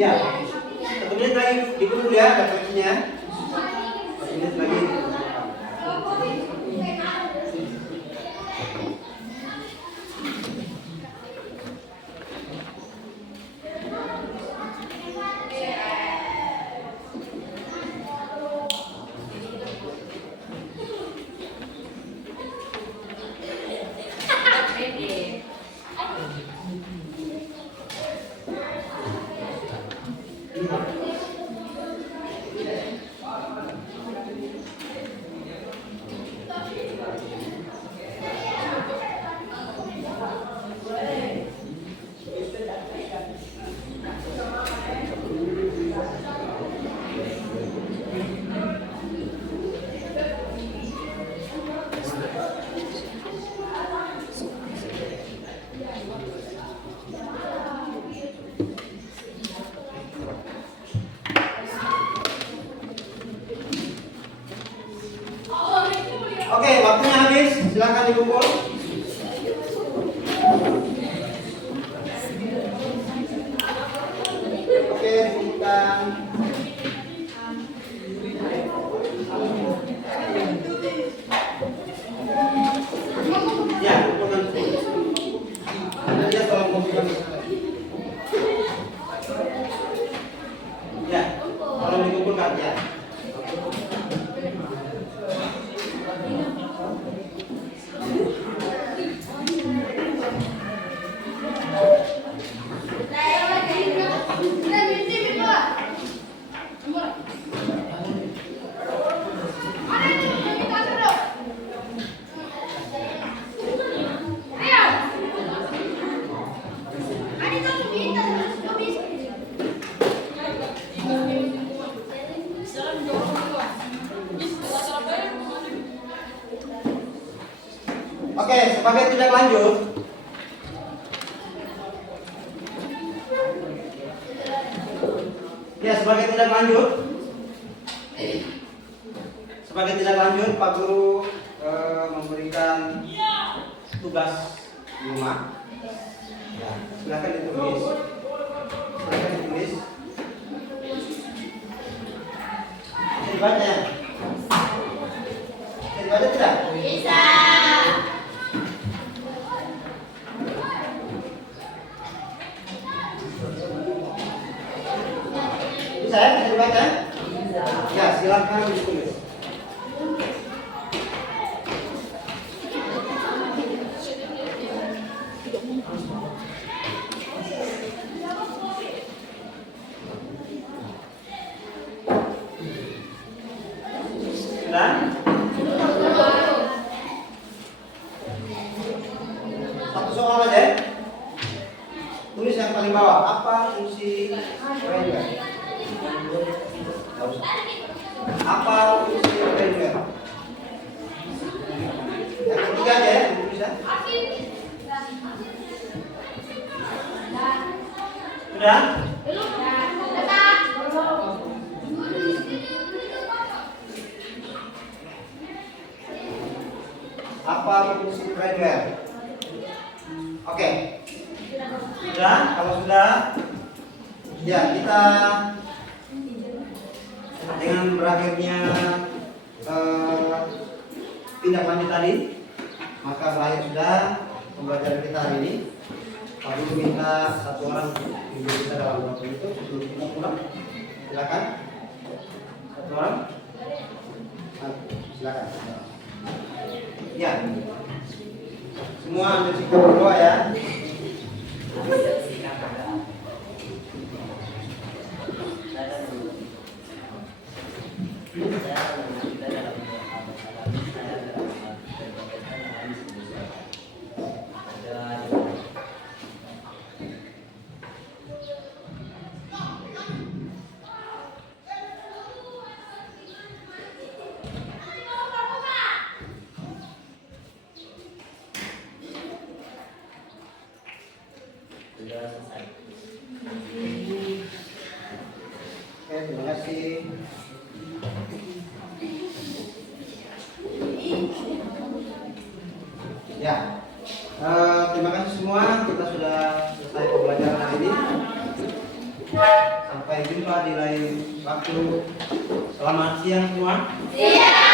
Ya, 1 menit lagi dikumpul ya refleksinya. 1 menit lagi. Oke, waktunya habis. Silakan dikumpul. Oke, dikumpulkan. Ya, kumpulkan. Nanti tolong kumpulkan. Ya, tolong dikumpulkan ya. Oke, sebagai tindak lanjut, ya sebagai tindak lanjut, Pak Guru memberikan tugas di rumah. Ya, silakan ditulis. Bisa dibaca ya? Bisa dibaca tidak? Bisa. Bisa ya? Bisa dibaca? Ya, silakan ditulis. Sudah? Satu soal aja. Tulis yang paling bawah. Apa fungsi Renwer? Apa fungsi Renwer? Yang ketiga aja ya, tulis ya. Sudah? Apa fungsi Renwer? Oke. Sudah? Kalau sudah, ya kita dengan berakhirnya tindak lanjut tadi, maka berakhir sudah pembelajaran kita hari ini. Pak Guru minta satu orang ibu kita dalam waktu itu sebelum kita pulang. Silakan. Satu orang. Silakan. Ya. Semua ambil sikap berdua ya. Sudah selesai. Oke, terima kasih. Ya, terima kasih semua. Kita sudah selesai pembelajaran hari ini. Sampai jumpa di lain waktu. Selamat siang semua. Siap.